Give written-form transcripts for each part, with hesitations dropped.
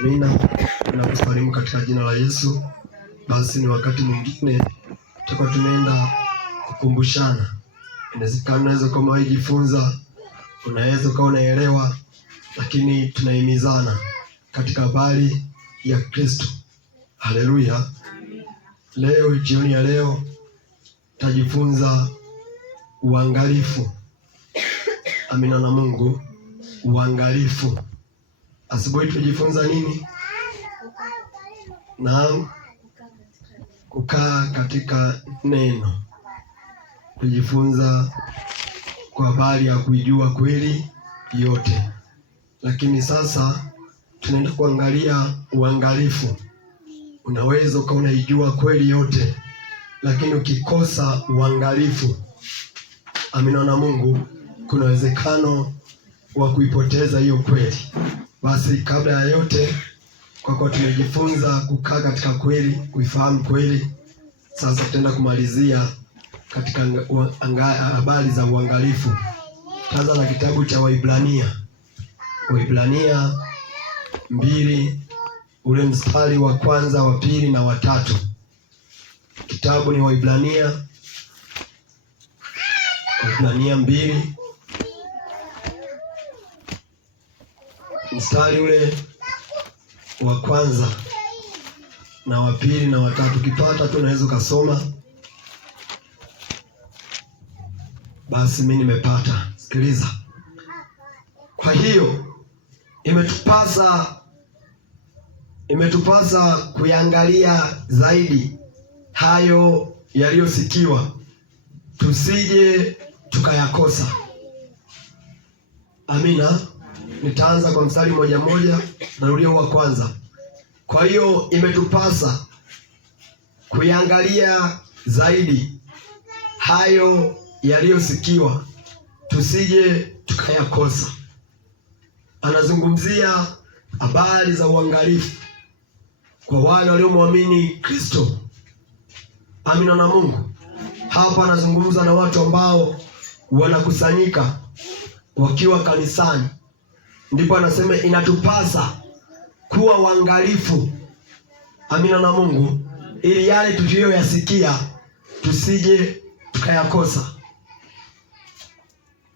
Amina. Nakusalimu katika jina la Yesu. Basi ni wakati mwingine tutakuwa tunaenda kukumbushana. Inawezekana unaweza kama ujifunza, unaweza kama unaelewa, lakini tunahimizana katika habari ya Kristo. Haleluya. Leo jioni ya leo tutajifunza uangalifu. Amina na Mungu. Uangalifu. Asubuhi tujifunza nini? Naam, kukaa katika neno. Tujifunza kwa habari ya kuijua kweli yote. Lakini sasa tunaenda kuangalia uangalifu. Unaweza ukawa unaijua kweli yote, lakini ukikosa uangalifu, amina na Mungu, kuna uwezekano wa kuipoteza hiyo kweli. Basi kabla ya yote, kwa kuwa tumejifunza kukaa katika kweli, kuifahamu kweli, sasa tutaenda kumalizia katika habari za uangalifu. Kaza na kitabu cha Waibrania 2 ule mstari wa kwanza, wa pili na wa tatu. Kitabu ni Waibrania 2 mstari ule wa kwanza na wa pili na wa tatu. Ukipata tu unaweza ukasoma. Basi mimi nimepata. Sikiliza. Kwa hiyo imetupasa kuyangalia zaidi hayo yaliyosikiwa, tusije tukayakosa. Amina. Nitaanza kwa mstari moja, narudia wa kwanza. Kwa hiyo imetupasa kuyangalia zaidi hayo yaliyosikiwa, tusije tukayakosa. Anazungumzia habari za uangalifu kwa wale waliomwamini Kristo. Amina na Mungu. Hapa anazungumza na watu ambao wanakusanyika wakiwa kanisani. Ndipo anasema inatupasa kuwa waangalifu. Amina na Mungu, ili yale tuliyoyasikia tusije tukayakosa.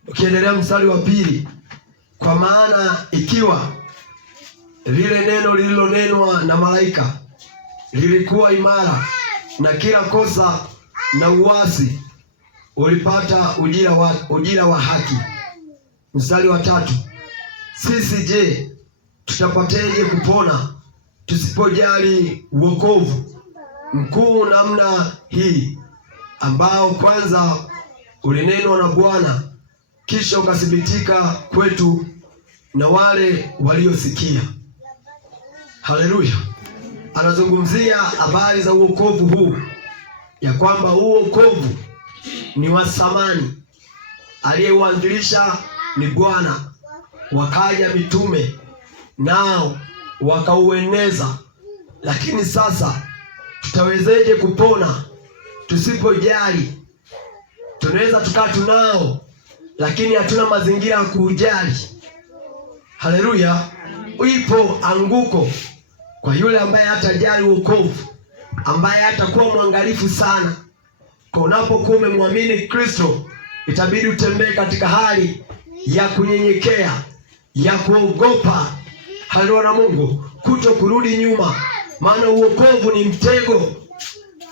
Ukiendelea mstari wa pili, kwa maana ikiwa lile neno lililonenwa na malaika lilikuwa imara, na kila kosa na uasi ulipata ujira wa haki. Mstari wa tatu, sisi je, tutapateje kupona tusipojali wokovu mkuu namna hii, ambao kwanza ulinenwa na Bwana, kisha ukathibitika kwetu na wale waliosikia. Haleluya. Anazungumzia habari za wokovu huu, ya kwamba wokovu ni wa thamani. Aliyeuanzilisha ni Bwana. Wakaja mitume nao wakaueneza. Lakini sasa tutawezeje kupona tusipojali? Tunaweza tukaa tunao, lakini hatuna mazingira ya kuujali. Haleluya. Ipo anguko kwa yule ambaye hatajali wokovu, ambaye hatakuwa mwangalifu sana. Kwa unapokuwa umemwamini Kristo, itabidi utembee katika hali ya kunyenyekea, ya kuogopa. Haleluya na Mungu, kuto kurudi nyuma, maana uokovu ni mtego.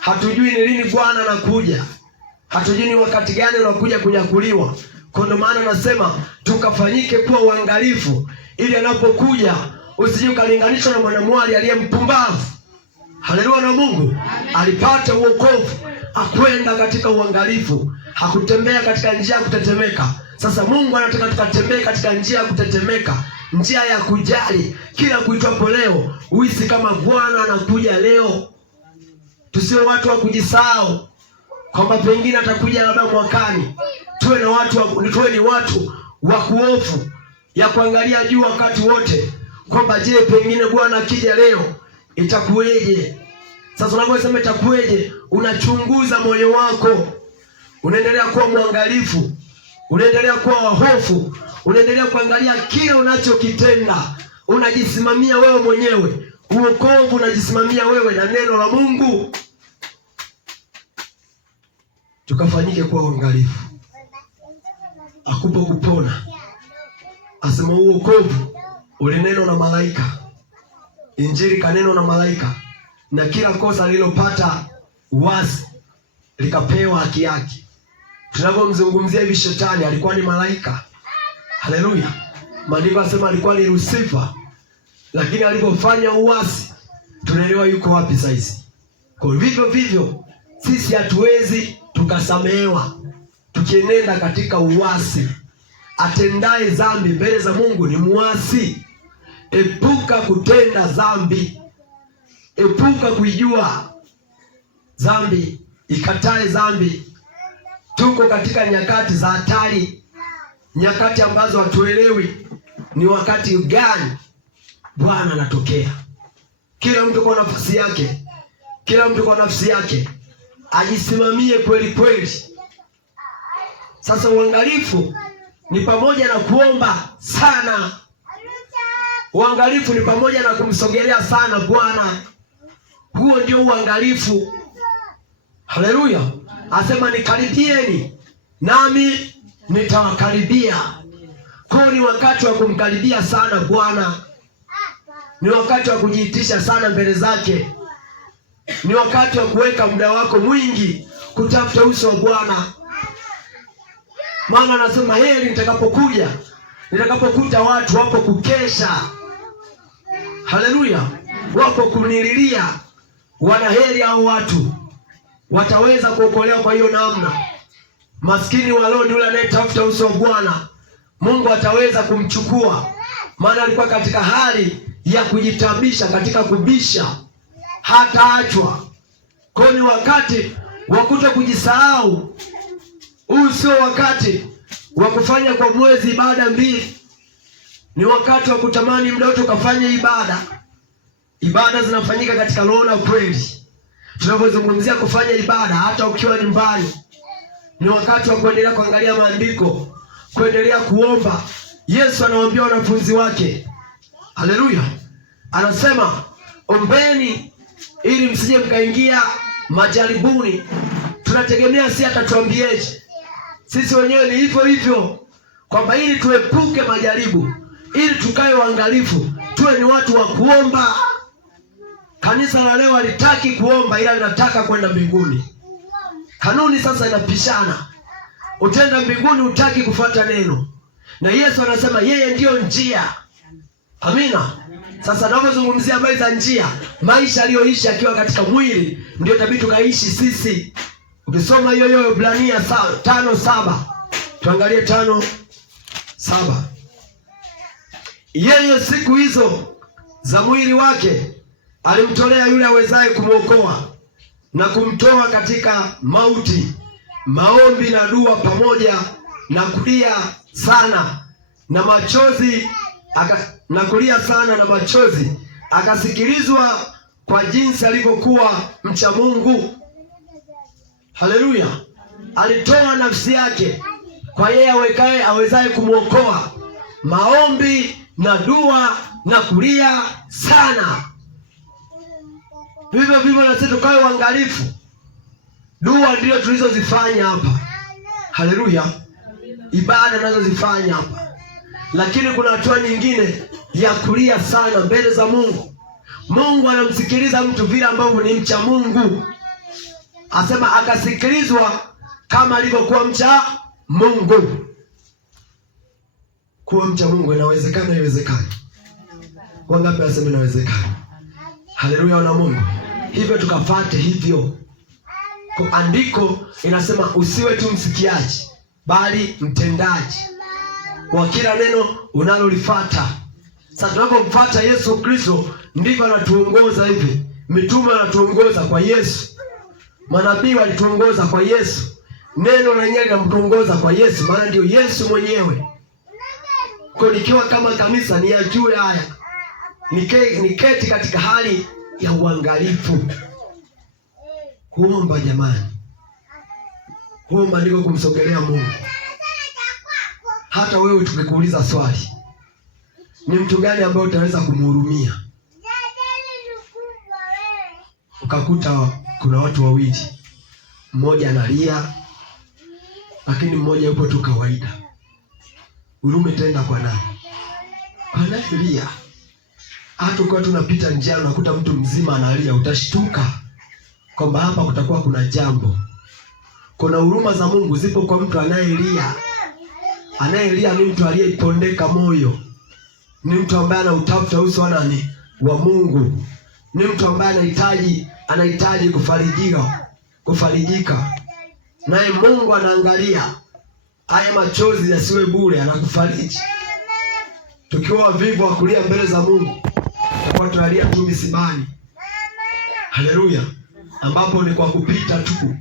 Hatujui ni lini Bwana anakuja, hatujui ni wakati gani unakuja kunyakuliwa. Kwa ndio maana nasema tukafanyike kuwa uangalifu, ili anapokuja usije ukalinganishwa na mwanamwali aliyempumbavu. Haleluya na Mungu. Alipata uokovu, akwenda katika uangalifu, hakutembea katika njia ya kutetemeka. Sasa Mungu anataka tukatembee katika njia ya kutetemeka, njia ya kujali. Kila kuitwapo leo uisi kama Bwana anakuja leo. Tusiwe watu wa kujisahau kwamba pengine atakuja labda mwakani. Tuwe ni watu wa kuhofu, ya kuangalia juu wakati wote, kwamba je, pengine Bwana akija leo itakuweje? Sasa unaposema itakuweje, unachunguza moyo wako, unaendelea kuwa mwangalifu, unaendelea kuwa wahofu, unaendelea kuangalia kile unachokitenda. unajisimamia wewe mwenyewe. Uokovu unajisimamia wewe na neno la Mungu. Tukafanyike kuwa uangalifu. Akupo kupona. Asema uokovu ulineno na malaika. Injili kaneno na malaika. Na kila kosa lililopata uasi likapewa haki yake. Tunapomzungumzia hivi shetani alikuwa ni malaika. Haleluya. Maandiko yanasema alikuwa ni Lucifer. Lakini alipofanya uasi tunaelewa yuko wapi sasa. Kwa vivyo sisi hatuwezi tukasamehewa tukienenda katika uasi. Atendaye dhambi mbele za Mungu ni muasi. Epuka kutenda dhambi. Epuka kuijua dhambi. Ikatae dhambi. Tuko katika nyakati za hatari. Nyakati ambazo hatuelewi ni wakati gani Bwana anatokea. Kila mtu kwa nafasi yake. Kila mtu kwa nafsi yake. Ajisimamie kweli kweli. Sasa uangalifu ni pamoja na kuomba sana. Uangalifu ni pamoja na kumsogelea sana Bwana. Huo ndio uangalifu. Haleluya. Asema nikaribieni nami nitawakaribia. Kwa ni wakati wa kumkaribia sana Bwana. Ni wakati wa kujiitisha sana mbele zake. Ni wakati wa kuweka muda wako mwingi kutafuta uso wa Bwana. Maana anasema heri nitakapokuta watu wapo kukesha. Haleluya. Wapo kunililia. Wanaheri hao watu. Wataweza kuokolewa kwa hiyo namna. Maskini wa roho yule anayetafuta uso wa Bwana, Mungu ataweza kumchukua. Maana alikuwa katika hali ya kujitabisha, katika kubisha, hataachwa. Kwa ni wakati wa kuto kujisahau. Huu sio wakati wa kufanya kwa mwezi ibada mbili. Ni wakati wa kutamani muda wote ukafanye ibada. Ibada zinafanyika katika roho na kweli. Tunapozungumzia kufanya ibada hata ukiwa nyumbani, ni wakati wa kuendelea kuangalia maandiko, kuendelea kuomba. Yesu anawaambia wanafunzi wake, haleluya, anasema ombeni ili msije mkaingia majaribuni. Tunategemea si atatuambieje. Sisi wenyewe ni hivyo hivyo, kwamba ili tuepuke majaribu, ili tukae waangalifu, tuwe ni watu wa kuomba. Kanisa la leo halitaki kuomba, ila linataka kwenda mbinguni. Kanuni sasa inapishana. Utenda mbinguni, hutaki kufuata neno. Na Yesu anasema yeye ndiyo njia. Amina. Sasa tunapozungumzia habari za njia, maisha aliyoishi akiwa katika mwili ndio tabii tukaishi sisi. Ukisoma hiyo Ibrania 5:7. Tuangalie 5:7. Yeye siku hizo za mwili wake alimtolea yule awezaye kumwokoa na kumtoa katika mauti, maombi na dua pamoja na kulia sana na machozi, akasikilizwa kwa jinsi alivyokuwa mcha Mungu. Haleluya. Alitoa nafsi yake kwa yeye awezaye kumwokoa, maombi na dua na kulia sana. Vivyo na sisi tukawe uangalifu. Dua ndio tulizozifanya hapa. Haleluya. Ibada nazo zifanya hapa. Lakini kuna hatua nyingine ya kulia sana mbele za Mungu. Mungu anamsikiliza mtu vile ambavyo ni mcha Mungu. Asema akasikilizwa kama alivyokuwa mcha Mungu. Kuwa mcha Mungu inawezekana, iwezekana. Wangapi waseme inawezekana? Haleluya wana Mungu. Hivyo tukafate hivyo. Kwa andiko inasema usiwe tu msikiaji, bali mtendaji kwa kila neno unalolifuata. Sasa tunapomfuata Yesu Kristo ndivyo anatuongoza hivi. Mitume wanatuongoza kwa Yesu. Manabii walituongoza kwa Yesu. Neno lenyewe linatuongoza kwa Yesu, maana ndio Yesu mwenyewe. Kwa nikiwa kama kanisa ni ajue haya. Niketi katika hali ya uangalifu. Kuomba jamani. Kuomba ndiko kumsogelea Mungu. Hata wewe tukikuuliza swali, ni mtu gani ambaye utaweza kumhurumia? Ukakuta kuna watu wawili, mmoja analia lakini mmoja yupo tu kawaida. Huruma tenda kwa nani? Analia. Hata kwa tunapita njia unakuta mtu mzima analia, utashtuka kwamba hapa kutakuwa kuna jambo. Kuna huruma za Mungu zipo kwa mtu anayelia. Anayelia ni mtu aliyepondeka moyo. Ni mtu ambaye anautafuta uso wa Mungu. Ni mtu ambaye anahitaji kufarijika. Naye Mungu anaangalia haya machozi yasiwe bure, anakufariji. Tukiwa wavivu wa kulia mbele za Mungu, tutakuwa tunalia tu misibani. Haleluya. Ambapo ni kwa kupita tu.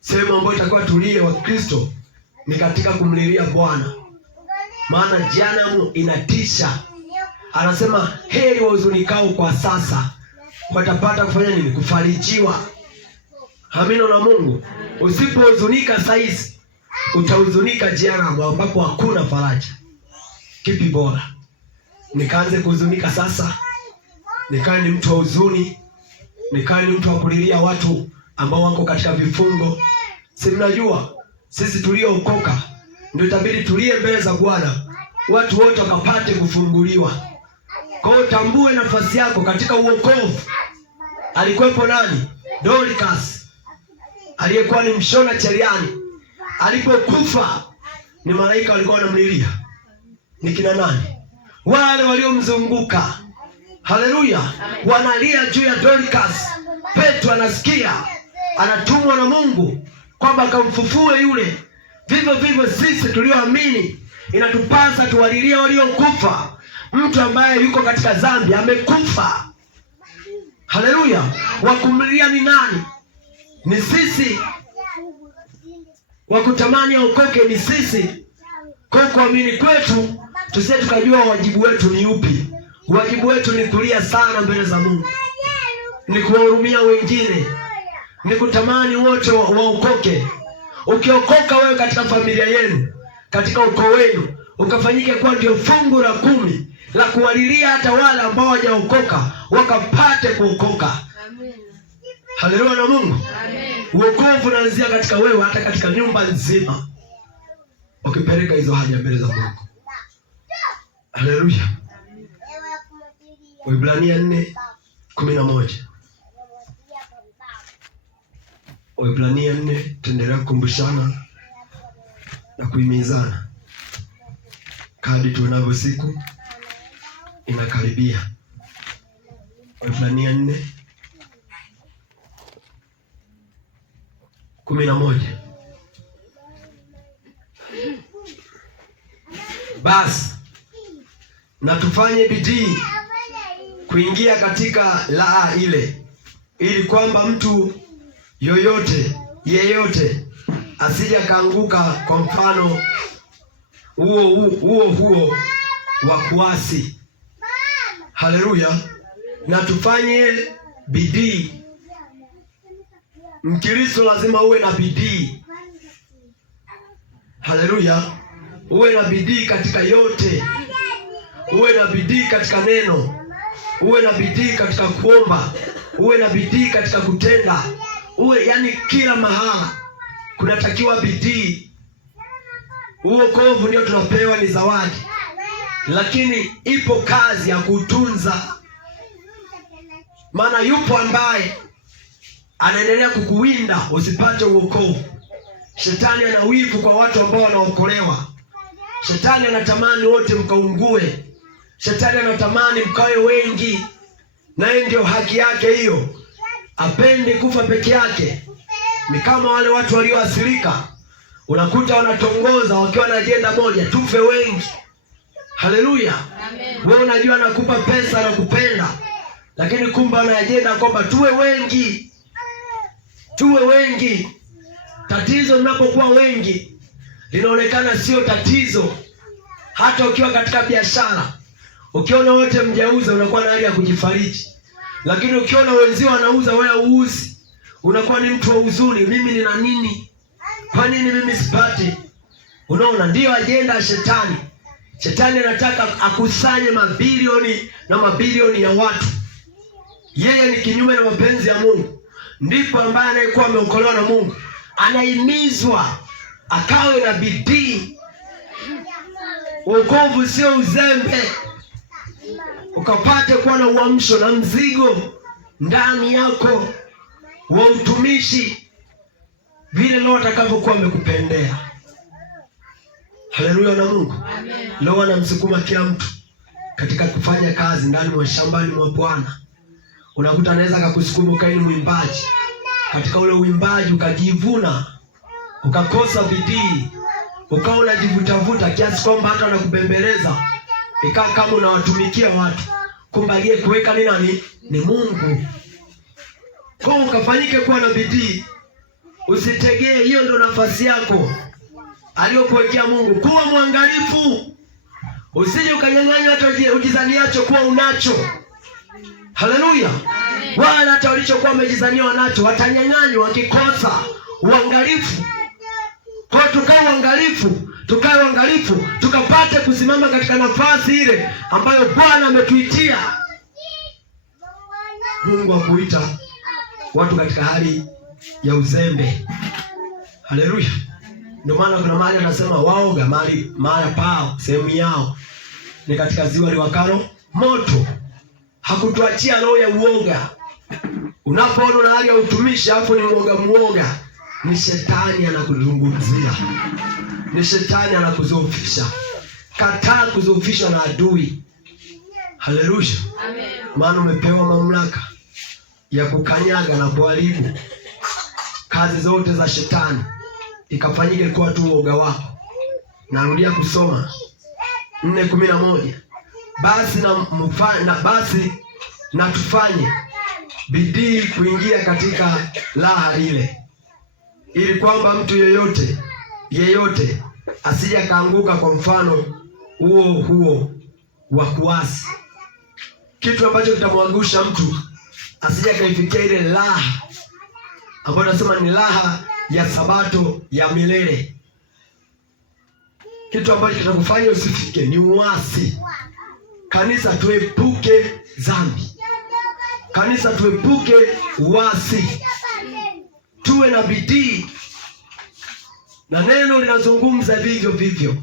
Sehemu ambayo itakuwa tulie wa Kristo ni katika kumlilia Bwana. Maana jehanamu inatisha. Anasema heri wahuzunikao kwa sasa, watapata kufanya nini? Kufarijiwa. Amina na Mungu. Usipohuzunika saizi, utahuzunika jehanamu ambapo hakuna faraja. Kipi bora? Nikaanze kuhuzunika sasa? Nikae ni mtu wa huzuni? Nikae ni mtu wa kulilia watu ambao wako katika vifungo? Si mnajua sisi tuliookoka ndio itabidi tulie mbele za Bwana, watu wote wakapate kufunguliwa. Kwa hiyo tambue nafasi yako katika uokovu. Alikuwepo nani? Dorcas, aliyekuwa ni mshona cherehani. Alipokufa ni malaika walikuwa wanamlilia. Ni kina nani? Wale waliomzunguka. Haleluya. Wanalia juu ya Dorcas. Petro anasikia, anatumwa na Mungu kwamba akamfufue yule. Vivyo vivyo sisi tulioamini inatupasa tuwalilie waliokufa. Mtu ambaye yuko katika dhambi amekufa. Haleluya. Wakumlilia ni nani? Ni sisi. Wakutamani aokoke ni sisi. Kwa kuamini kwetu tusije tukajua wajibu wetu ni upi. Wajibu wetu ni kulia sana mbele za Mungu, ni kuwahurumia wengine, ni kutamani wote waokoke. Ukiokoka wewe katika familia yenu, katika ukoo wenu, ukafanyike kuwa ndio fungu la 10 la kuwalilia hata wale ambao hawajaokoka wakapate kuokoka. Amen. Haleluya na Mungu. Amen. Wokovu unaanzia katika wewe, hata katika nyumba nzima. Ukipeleka hizo haja mbele za Mungu. Haleluya. Waebrania 4:11. Waebrania 4, tuendelea kukumbushana na kuhimizana kadri tunavyo siku inakaribia. Waebrania 4:11. Basi na tufanye bidii kuingia katika laa ile, ili kwamba mtu yeyote asije akaanguka kwa mfano huo wa kuasi. Haleluya. Na tufanye bidii. Mkristo lazima uwe na bidii. Haleluya. Uwe na bidii katika yote. Uwe na bidii katika neno. Uwe na bidii katika kuomba. Uwe na bidii katika kutenda. Yani kila mahala kunatakiwa bidii. Wokovu ndio tunapewa, ni zawadi, lakini ipo kazi ya kutunza. Maana yupo ambaye anaendelea kukuwinda usipate wokovu. Shetani ana wivu kwa watu ambao wanaokolewa. Shetani anatamani wote mkaungue. Shetani anatamani mkawe wengi, naye ndio haki yake hiyo. Apende kufa peke yake. Ni kama wale watu walioathirika, unakuta wanatongoza wakiwa na ajenda moja, tufe wengi. Haleluya. Wewe unajua nakupa pesa na kupenda, lakini kumbe ana ajenda kwamba tuwe wengi. Tuwe wengi. Tatizo mnapokuwa wengi linaonekana sio tatizo. Hata ukiwa katika biashara, ukiona wote mjauza unakuwa na hali ya kujifariji. Lakini ukiona wenzio wanauza wewe uuzi, unakuwa ni mtu wa huzuni. Mimi nina nini? Kwa nini mimi sipati? Unaona, ndio ajenda ya shetani. Shetani anataka akusanye mabilioni na mabilioni ya watu. Yeye ni kinyume na mapenzi ya Mungu. Ndipo ambaye anayekuwa ameokolewa na Mungu anahimizwa akawe na bidii. Wokovu sio uzembe. Ukapate kuwa na uamsho na mzigo ndani yako wa utumishi vile Roho atakavyokuwa amekupendea. Haleluya na Mungu. Amen. Roho anamsukuma kila mtu katika kufanya kazi ndani mwa shambani mwa Bwana. Unakuta anaweza akakusukuma ukaini mwimbaji. Katika ule uimbaji ukajivuna, ukakosa bidii, ukawa unajivutavuta kiasi kwamba hata anakubembeleza. Ikawa kama unawatumikia watu, kumbe aliyekuweka ni nani? Ni Mungu. Kwa ukafanyike kuwa na bidii. Usitegee, hiyo ndo nafasi yako aliyokuwekea Mungu. Kuwa mwangalifu. Usije ukanyang'anywa hata ujizaniacho kuwa unacho. Haleluya. Wala hata walichokuwa wamejizania wanacho watanyang'anywa wakikosa uangalifu. Kwa tukae uangalifu, tukapate kusimama katika nafasi ile ambayo Bwana ametuitia. Mungu hakuita watu katika hali ya uzembe. Haleluya. Ndio maana kuna mahali anasema waoga mahali pao, sehemu yao ni katika ziwa liwakalo moto. Hakutuachia roho ya uoga. Unapoona na hali ya utumishi hapo ni muoga, ni shetani anakuzungumzia. Ni shetani anakuzofisha. Kataa kuzofishwa na adui. Haleluya. Amen. Maana umepewa mamlaka ya kukanyaga na kuharibu kazi zote za shetani, ikafanyike kwa tu uoga wako. Narudia kusoma 4:11. Basi na tufanye bidii kuingia katika raha ile, ili kwamba mtu yeyote asije akaanguka kwa mfano huo wa kuasi. Kitu ambacho kitamwangusha mtu asije akaifikia ile raha ambayo nasema ni raha ya Sabato ya milele. Kitu ambacho kitakufanya usifike ni uasi. Kanisa, tuepuke dhambi. Kanisa, tuepuke uasi. Tuwe na bidii. Na neno linazungumza vivyo.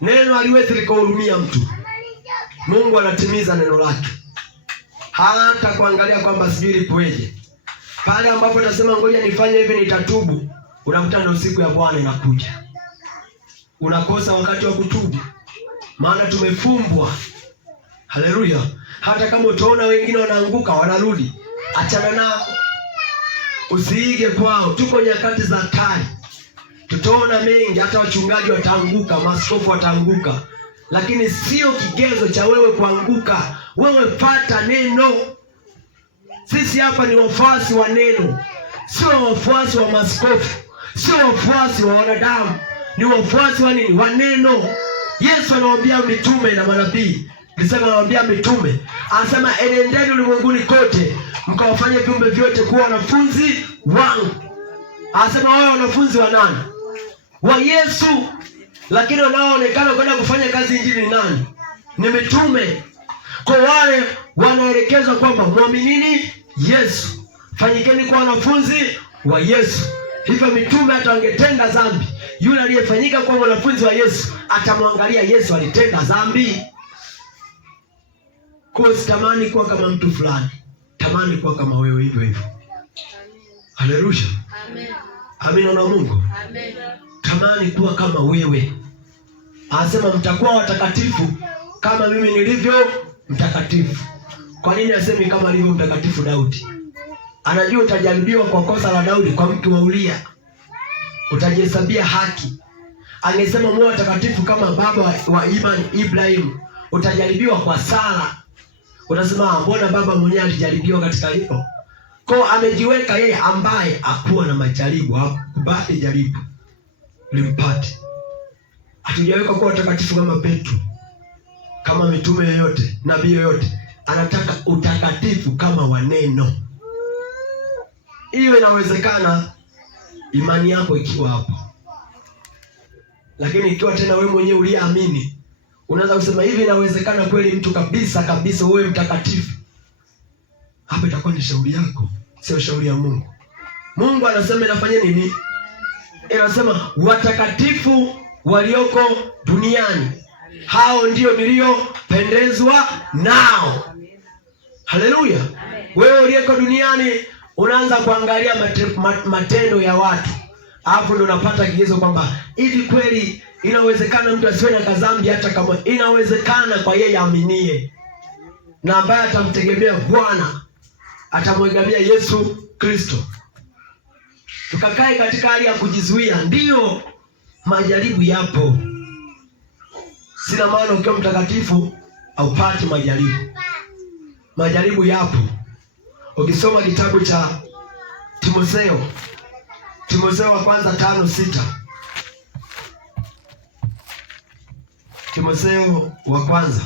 Neno haliwezi likahurumia mtu. Mungu anatimiza neno lake. Hata kuangalia kwamba sijui likueje. Pale ambapo utasema ngoja nifanye hivi nitatubu, unakuta ndio siku ya Bwana inakuja. Unakosa wakati wa kutubu. Maana tumefumbwa. Haleluya. Hata kama utaona wengine wanaanguka wanarudi, achana nao. Usiige kwao. Tuko nyakati za hatari. Tutaona mengi, hata wachungaji wataanguka, maaskofu wataanguka. Lakini sio kigezo cha wewe kuanguka. Wewe pata neno. Sisi hapa ni wafuasi wa neno. Sio wafuasi wa maaskofu. Sio wafuasi wa wanadamu. Ni wafuasi wa nini? Wa neno. Yesu anawaambia mitume na manabii. Nisema anawaambia mitume. Anasema enendeni ulimwenguni kote, mkawafanye viumbe vyote kuwa wanafunzi wangu. Anasema wao wanafunzi wa nani? Wa Yesu. Lakini wanaoonekana kwenda kufanya kazi injili ni nani? Ni mitume. Kwa wale wanaelekezwa kwamba muaminini Yesu, fanyikeni kuwa wanafunzi wa Yesu. Hivyo mitume hata wangetenda dhambi, yule aliyefanyika kuwa mwanafunzi wa Yesu atamwangalia Yesu alitenda dhambi. Kwa sitamani kuwa kama mtu fulani, tamani kuwa kama wewe hivyo. Haleluya. Amen. Amina na Mungu. Amen. Tamani kuwa kama wewe. Anasema mtakuwa watakatifu kama mimi nilivyo mtakatifu. Kwa nini asemi kama alivyo mtakatifu Daudi? Anajua utajaribiwa kwa kosa la Daudi, kwa mtu wa Uria utajihesabia haki. Angesema mwe watakatifu kama baba wa imani Ibrahim, utajaribiwa kwa Sara. Unasema mbona baba mwenyewe alijaribiwa katika hilo? Kwa amejiweka yeye ambaye hakuwa na majaribu, hakubali jaribu limpate. Hatujaweka kuwa watakatifu kama Petro, kama mitume yoyote, nabii yoyote. Anataka utakatifu kama wa neno. Hiyo inawezekana imani yako ikiwa hapo. Lakini ikiwa tena wewe mwenyewe uliamini, Unaweza kusema hivi, inawezekana kweli mtu kabisa kabisa uwe mtakatifu? Hapa itakuwa ni shauri yako, sio shauri ya Mungu. Mungu anasema inafanya nini? Inasema watakatifu walioko duniani, hao ndio niliopendezwa nao. Haleluya! Wewe uliyeko duniani unaanza kuangalia matendo ya watu, hapo ndio unapata kigezo kwamba hivi kweli inawezekana mtu asiwe na kadhambi, hata kama inawezekana kwa yeye aminie na ambaye atamtegemea Bwana, atamwegamia Yesu Kristo. Tukakae katika hali ya kujizuia. Ndiyo, majaribu yapo. Sina maana ukiwa mtakatifu haupati majaribu. Majaribu yapo. Ukisoma kitabu cha Timotheo wa kwanza 5:6. Timotheo wa kwanza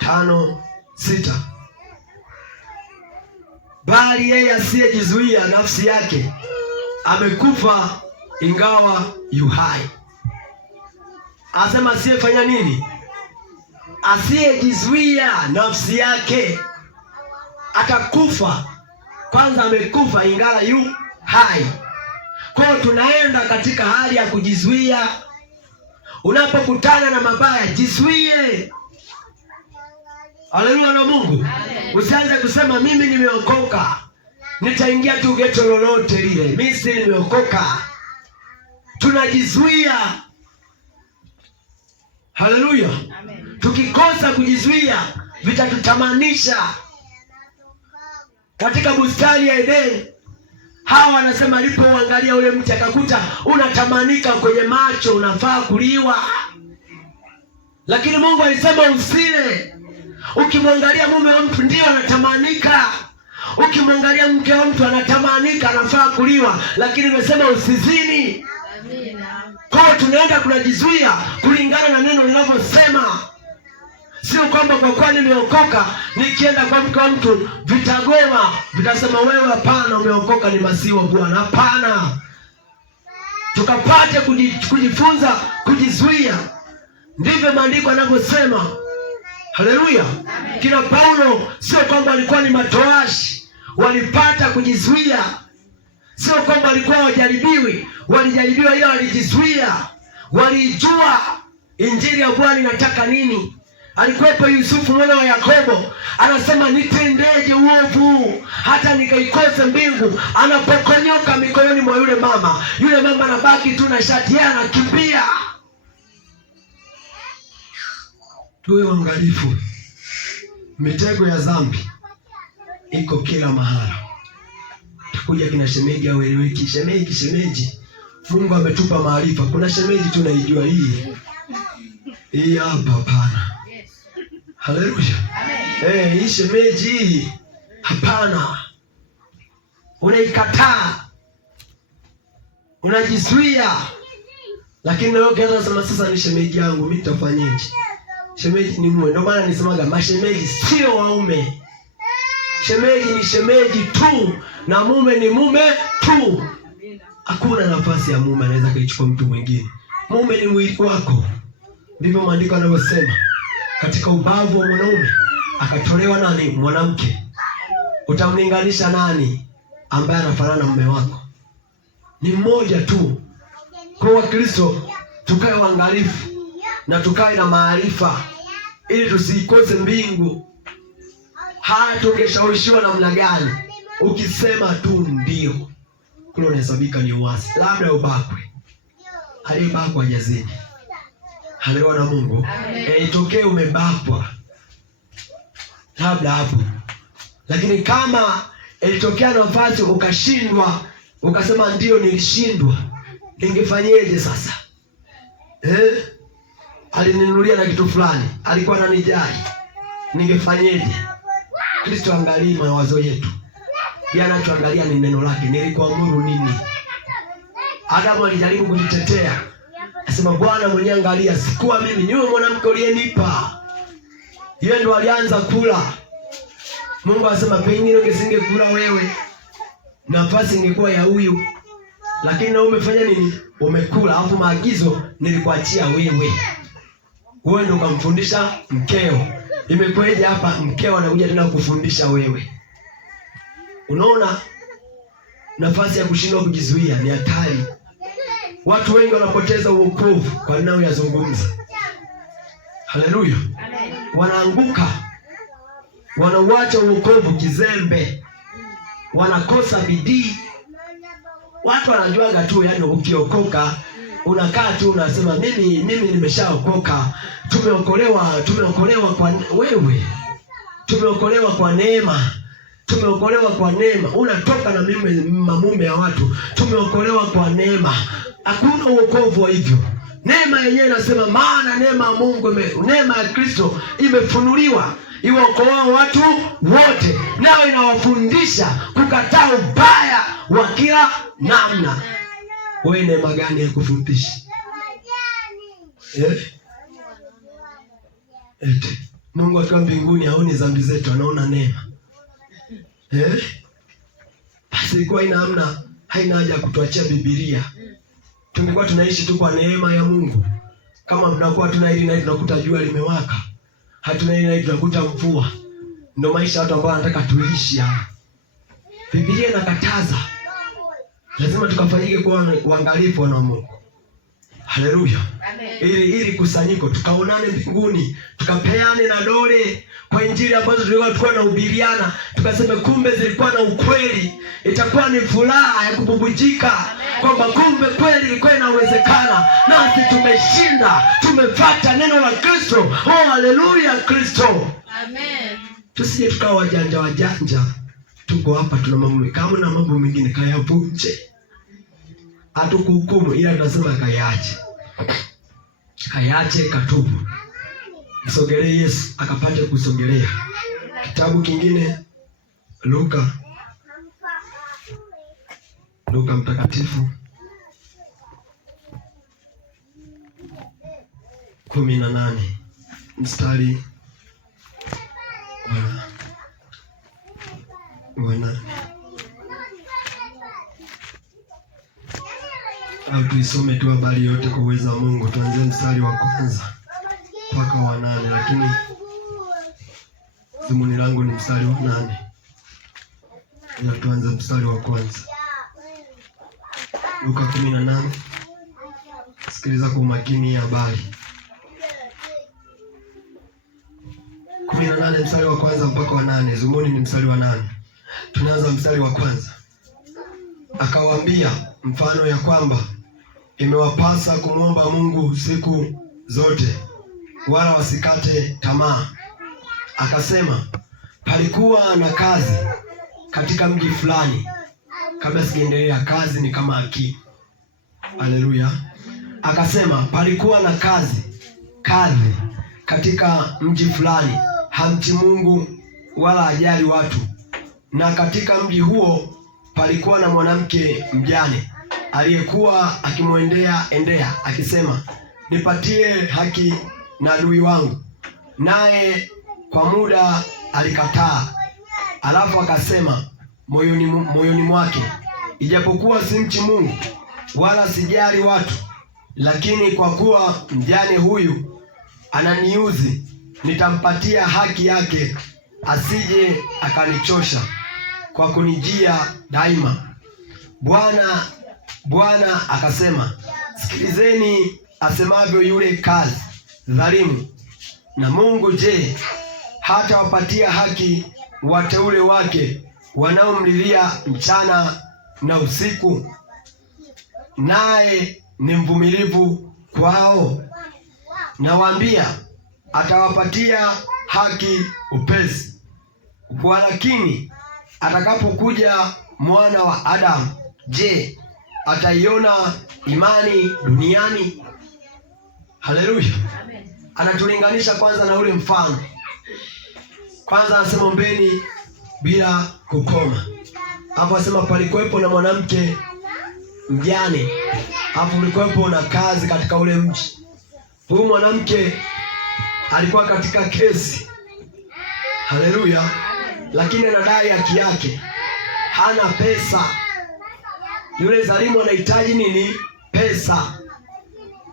5:6. Bali yeye asiyejizuia nafsi yake amekufa ingawa yu hai. Asema asiyefanya nini? Asiyejizuia nafsi yake atakufa. Kwanza amekufa ingawa yu hai. Kwa tunaenda katika hali ya kujizuia. Unapokutana na mabaya, jizuie. Haleluya na Mungu. Usianze kusema mimi nimeokoka, nitaingia tu geto lolote lile, mimi si nimeokoka. Tunajizuia. Haleluya. Tukikosa kujizuia vitatutamanisha. Katika bustani ya Edeni, Hawa anasema alipouangalia ule mti akakuta unatamanika kwenye macho, unafaa kuliwa. Lakini Mungu alisema usile. Ukimwangalia mume wa mtu ndio anatamanika. Ukimwangalia mke wa mtu anatamanika, anafaa kuliwa. Lakini nimesema usizini. Kwa tunaenda kunajizuia kulingana na neno linavyosema. Sio kwamba kwa kuwa nimeokoka nikienda kwa mke wa mtu vitagoma, vitasema wewe hapana, umeokoka ni masihi wa Bwana. Hapana. Tukapate kujifunza kujizuia. Ndivyo maandiko yanavyosema. Haleluya. Kina Paulo sio kwamba walikuwa ni matoashi, walipata kujizuia. Sio kwamba walikuwa wajaribiwi, walijaribiwa ila walijizuia. Walijua injili ya Bwana inataka nini. Alikuwepo Yusufu mwana wa Yakobo, anasema nitendeje uovu hata nikaikose mbingu. Anapokonyoka mikononi mwa yule mama anabaki tu na shati, yeye anakimbia. Tuwe waangalifu. Mitego ya dhambi iko kila mahala. Takuja kina shemeji au eleweki. Shemeji. Mungu ametupa maarifa. Kuna shemeji tunaijua hii hapa hapana. Haleluya. Hii shemeji hii hapana. Unaikataa. Unajizuia. Lakini leo kianza sema sasa ni shemeji yangu, mimi nitafanyaje? Shemeji ni mume. Ndio maana nisemaga mashemeji sio waume. Shemeji ni shemeji tu na mume ni mume tu. Hakuna nafasi ya mume anaweza kuichukua mtu mwingine. Mume ni mwili wako. Ndivyo maandiko yanavyosema. Katika ubavu wa mwanaume akatolewa nani? Mwanamke. Utamlinganisha nani ambaye anafanana na mume wako? Ni mmoja tu. Kwa Wakristo tukae waangalifu na tukae na maarifa ili tusikose mbingu. Tungeshawishiwa namna gani? Ukisema tu ndio, kule unahesabika ni uasi. Labda ubakwe. Aliyebakwa hajazini. Haleluya na Mungu. Itokee umebakwa, labda hapo. Lakini kama ilitokea nafasi ukashindwa, ukasema ndio nilishindwa, ningefanyeje sasa? Alininunulia na kitu fulani, alikuwa ananijali, ningefanyeje? Kristo angalia mawazo yetu. Yeye anachoangalia ni neno lake. Nilikuamuru nini? Adamu alijaribu kujitetea. Asema Bwana mwenyewe angalia, sikuwa mimi, ni wewe mwanamke uliyenipa. Yeye ndo alianza kula. Mungu asema pengine ungesingekula wewe, nafasi ingekuwa ya huyu. Lakini na umefanya nini? Umekula, alafu maagizo nilikuachia wewe. wewe ndio ukamfundisha mkeo. Imekweje hapa mkeo anakuja tena kufundisha wewe? Unaona nafasi ya kushindwa kujizuia ni hatari. Watu wengi wanapoteza wokovu kwa nao yazungumza. Haleluya. Wanaanguka, wanauacha wokovu kizembe, wanakosa bidii. Watu wanajuaga tu, yani ukiokoka unakaa tu unasema mimi nimeshaokoka. Tumeokolewa kwa wewe. Tumeokolewa kwa neema. Tumeokolewa kwa neema. Unatoka na mume ya watu. Tumeokolewa kwa neema. Hakuna wokovu wa hivyo. Neema yenyewe inasema maana neema ya Mungu, neema ya Kristo imefunuliwa iwaokoa watu wote, nao inawafundisha kukataa ubaya wa kila namna. Wewe neema gani ya kufundisha? Mungu akiwa mbinguni haoni dhambi zetu, anaona neema. Basi ilikuwa haina haja ya kutuachia Biblia. Tungekuwa tunaishi tu kwa neema ya Mungu. Kama tunakuwa tuna hili na hili, tunakuta jua limewaka. Hatuna hili na hili, tunakuta mvua. Ndio maisha watu ambao wanataka tuishi hapa. Biblia inakataza. Lazima tukafanyike kwa uangalifu wana Mungu. Haleluya. Ili kusanyiko tukaonane mbinguni, tukapeane na dole kwa injili ambazo tulikuwa tunahubiriana, tukasema kumbe zilikuwa na ukweli. Itakuwa ni furaha ya kububujika kwamba kumbe kweli ilikuwa inawezekana, nasi tumeshinda, tumefuata neno la Kristo. Oh, haleluya Kristo. Amen. Tusije tukawa wajanja. Tuko hapa tuna mambo kama na mambo mengine kayavunje. Hatukuhukumu, ila tunasema kayache katubu. Msogelee Yesu akapate kusogelea. Kitabu kingine Luka mtakatifu 18 mstari wa 8. Au tuisome tu habari yote kwa uwezo wa Mungu. Tuanze mstari wa kwanza mpaka wa 8, lakini dhumuni langu ni mstari wa 8. Ila tuanze mstari wa kwanza. Luka 18. Sikiliza kwa makini habari. 18 mstari wa kwanza mpaka wa 8. Dhumuni ni mstari wa 8. Tunaanza mstari wa kwanza. Akawaambia mfano ya kwamba imewapasa kumwomba Mungu siku zote, wala wasikate tamaa. Akasema, palikuwa na kazi katika mji fulani. Kabla sijaendelea, kazi ni kama haki. Haleluya. Akasema, palikuwa na kazi katika mji fulani, hamchi Mungu wala hajali watu. Na katika mji huo palikuwa na mwanamke mjane aliyekuwa akimwendea akisema, nipatie haki na adui wangu. Naye kwa muda alikataa. Alafu akasema moyoni mwake, ijapokuwa simchi Mungu wala sijali watu, lakini kwa kuwa mjane huyu ananiudhi, nitampatia haki yake, asije akanichosha kwa kunijia daima. Bwana akasema, sikilizeni asemavyo yule kazi dhalimu. Na Mungu je, hata wapatia haki wateule wake wanaomlilia mchana na usiku? Naye ni mvumilivu kwao. Nawaambia, atawapatia haki upesi. Walakini atakapokuja Mwana wa Adamu, je, ataiona imani duniani? Haleluya. Anatulinganisha kwanza na ule mfano. Kwanza anasema ombeni bila kukoma. Hapo anasema palikuwepo na mwanamke mjane. Hapo kulikuwepo na kazi katika ule mji. Huyu mwanamke alikuwa katika kesi. Haleluya. Lakini anadai haki yake. Hana pesa. Yule dhalimu anahitaji nini? Pesa.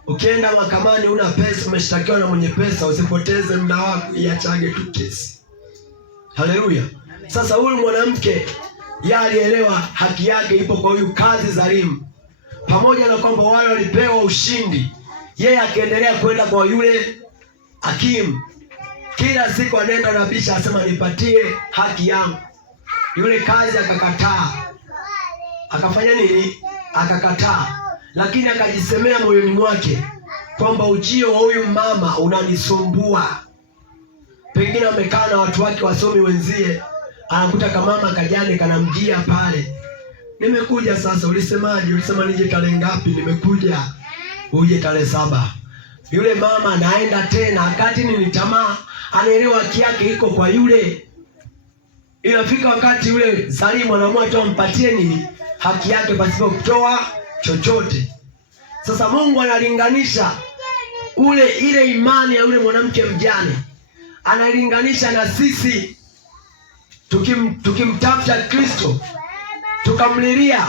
Ukienda mahakamani una pesa, umeshtakiwa na mwenye pesa, usipoteze muda wako, iachage tu kesi. Haleluya. Sasa huyu mwanamke yeye alielewa haki yake ipo kwa huyu kazi dhalimu. Pamoja na kwamba wale walipewa ushindi, yeye akaendelea kwenda kwa yule hakimu. Kila siku anaenda na bisha, asema nipatie haki yangu. Yule kazi akakataa. Akafanya nini? Akakataa. Lakini akajisemea moyoni mwake kwamba ujio wa huyu mama unanisumbua. Pengine amekaa na watu wake wasomi wenzie, anakuta kamama kajane kanamjia pale. Nimekuja sasa, ulisemaje? Ulisema nije tarehe ngapi? Nimekuja. Uje tarehe 7. Yule mama anaenda tena, wakati ni tamaa, anaelewa haki yake iko kwa yule. Inafika wakati yule dhalimu anaamua tu ampatie nini? Haki yake pasipo kutoa chochote. Sasa Mungu analinganisha ile imani ya yule mwanamke mjane, analinganisha na sisi tukimtafuta Kristo, tukamlilia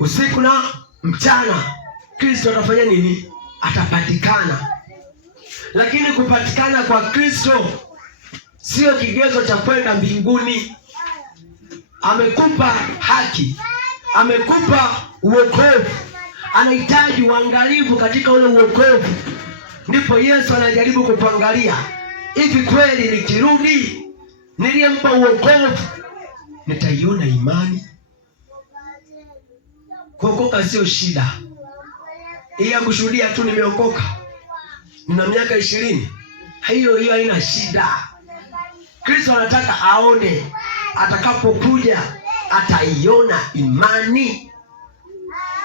usiku na mchana, Kristo atafanya nini? Atapatikana. Lakini kupatikana kwa Kristo sio kigezo cha kwenda mbinguni. Amekupa haki, amekupa uokovu, anahitaji uangalifu katika ule uokovu. Ndipo Yesu anajaribu kukuangalia, hivi kweli nikirudi niliyempa uokovu nitaiona imani? Kuokoka sio shida. Hii ya kushuhudia tu nimeokoka, nina miaka 20, hiyo haina shida. Kristo anataka aone, atakapokuja ataiona imani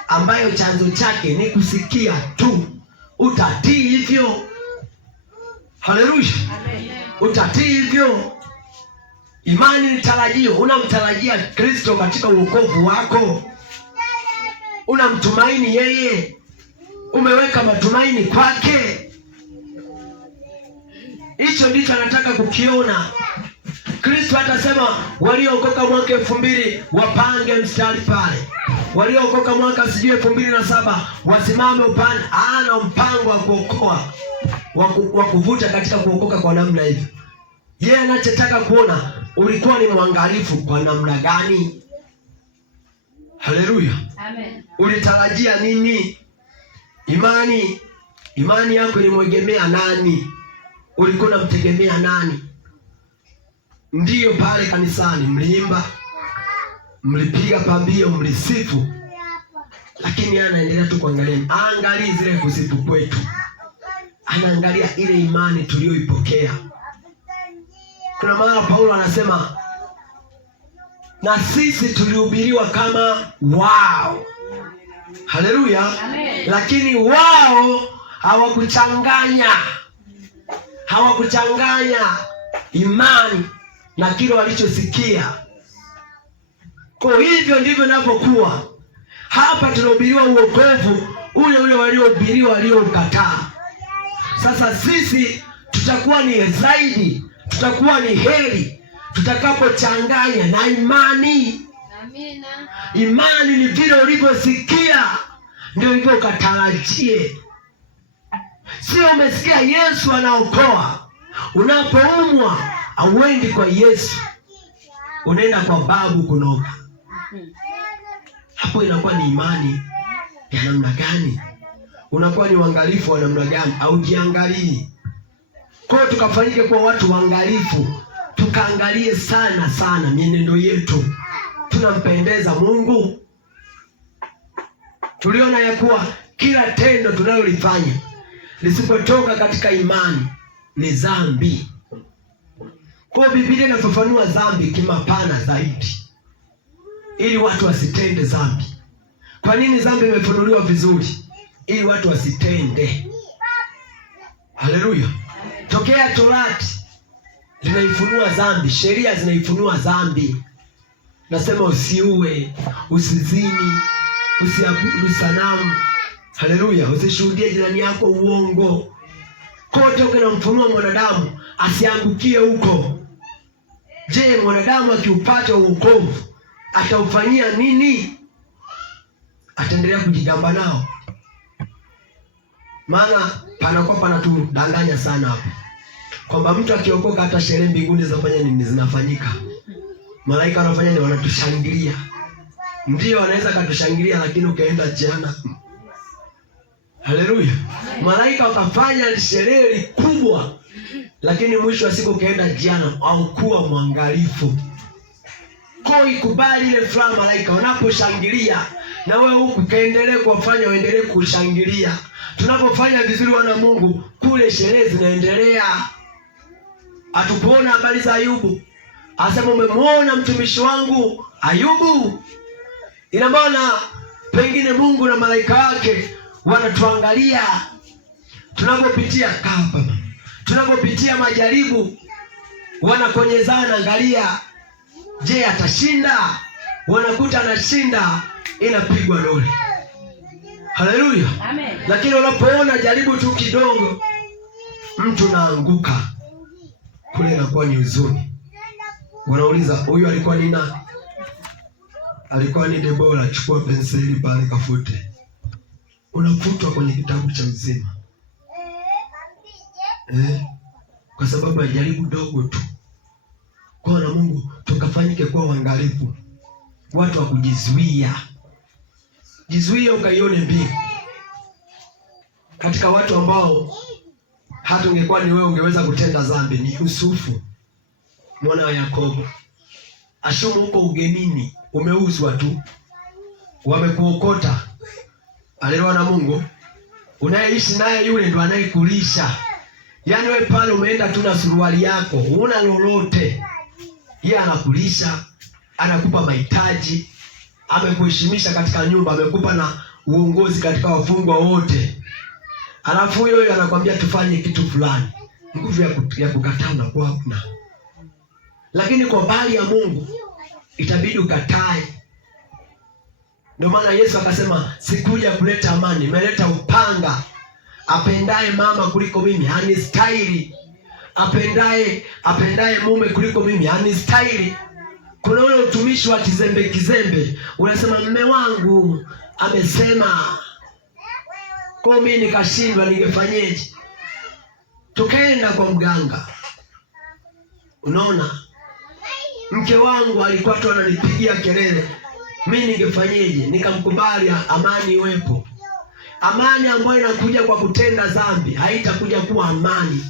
ambayo chanzo chake ni kusikia tu. Utatii hivyo. Haleluya. Utatii hivyo. Imani ni tarajio. Unamtarajia Kristo katika wokovu wako, unamtumaini yeye, umeweka matumaini kwake. Hicho ndicho anataka kukiona. Kristo atasema waliookoka mwaka 2000 wapange mstari pale, waliookoka mwaka 2007 wasimame upande. Ana mpango wa kuokoa, wa kuvuta katika kuokoka kwa namna hivyo. Yeye anachotaka kuona ulikuwa ni mwangalifu kwa namna gani. Haleluya. Amen. Ulitarajia nini? Imani yako ilimwegemea nani? Ulikuwa unamtegemea nani? Ndiyo pale kanisani mliimba, mlipiga pambio, mlisifu, lakini anaendelea tu kuangalia. Angalia zile kusifu kwetu, anaangalia ile imani tuliyoipokea. Kuna maana Paulo anasema na sisi tulihubiriwa kama wao. Haleluya. Lakini wao hawakuchanganya imani na kile walichosikia. Kwa hivyo ndivyo ninavyokuwa hapa. Tunahubiriwa uokovu ule waliohubiriwa, walioukataa. Sasa sisi tutakuwa ni zaidi, tutakuwa ni heri tutakapochanganya na imani. Amina. Imani ni vile ulivyosikia ndio hivyo ukatarajie. Sio umesikia Yesu anaokoa, unapoumwa auendi kwa Yesu, unaenda kwa babu kunoga. Hapo inakuwa ni imani ya namna gani? Unakuwa ni uangalifu wa namna gani? Au jiangalii? Kwa hiyo tukafanyike kwa watu waangalifu, tukaangalie sana mienendo yetu, tunampendeza Mungu. Tuliona ya kuwa kila tendo tunalolifanya lisipotoka katika imani ni dhambi. Kwa Biblia inafafanua dhambi kimapana zaidi, ili watu wasitende dhambi. Kwa nini dhambi imefunuliwa vizuri? Ili watu wasitende. Haleluya. Tokea Torati linaifunua dhambi, sheria zinaifunua dhambi. Nasema usiue, usizini, usiabudu sanamu. Haleluya. Usishuhudie jirani yako uongo. Kote kunamfunua mwanadamu asiangukie huko. Je, mwanadamu akiupata wokovu ataufanyia nini? Ataendelea kujigamba nao? Maana panakuwa panatudanganya sana hapo kwamba mtu akiokoka hata sherehe mbinguni zinafanya nini? Zinafanyika. Malaika wanafanya nini? Wanatushangilia. Ndio wanaweza katushangilia, lakini ukaenda jana. Haleluya. Malaika wakafanya sherehe kubwa, lakini mwisho wa siku ukaenda jana, au kuwa mwangalifu. Kwa ikubali ile furaha malaika wanaposhangilia, na wewe huku kaendelee kuwafanya waendelee kushangilia. Tunapofanya vizuri wana Mungu, kule sherehe zinaendelea. Atukuona habari za Ayubu, asema umemwona mtumishi wangu Ayubu. Ina maana pengine Mungu na malaika wake wanatuangalia tunapopitia kapa, tunapopitia majaribu, wanakonyezana, angalia, je, atashinda? Wanakuta anashinda, inapigwa dole. Haleluya, amen. Lakini unapoona jaribu tu kidogo, mtu naanguka, kule inakuwa ni huzuni. Wanauliza, huyu alikuwa ni nani? Alikuwa ni Debora. Chukua penseli pale kafute. Unafutwa kwenye kitabu cha uzima. Kwa sababu ya jaribu dogo tu. Kwa na Mungu tukafanyike kuwa waangalifu. Watu wa kujizuia. Jizuia ukaione mbingu. Katika watu ambao hata ungekuwa ni wewe ungeweza kutenda dhambi ni Yusufu, mwana wa Yakobo. Ashumu huko ugenini, umeuzwa tu, wamekuokota. Alielewa na Mungu, unayeishi naye yule ndo anayekulisha. Yaani wewe pale umeenda tu na suruali yako, huna lolote. Yeye anakulisha, anakupa mahitaji, amekuheshimisha katika nyumba, amekupa na uongozi katika wafungwa wote. Alafu huyo anakuambia tufanye kitu fulani. Nguvu ya kukataa unakuwa huna. Lakini kwa bali ya Mungu itabidi ukatae. Ndio maana Yesu akasema sikuja kuleta amani, nimeleta upanga. Apendaye mama kuliko mimi hanistahili. Apendaye mume kuliko mimi hanistahili. Kuna ule utumishi wa kizembe. Unasema mume wangu amesema, kwa mimi nikashindwa, ningefanyeje? Tukaenda kwa mganga. Unaona? Mke wangu alikuwa tu ananipigia kelele, mimi ningefanyeje? Nikamkubali, amani iwepo. Amani ambayo inakuja kwa kutenda dhambi haitakuja kuwa amani.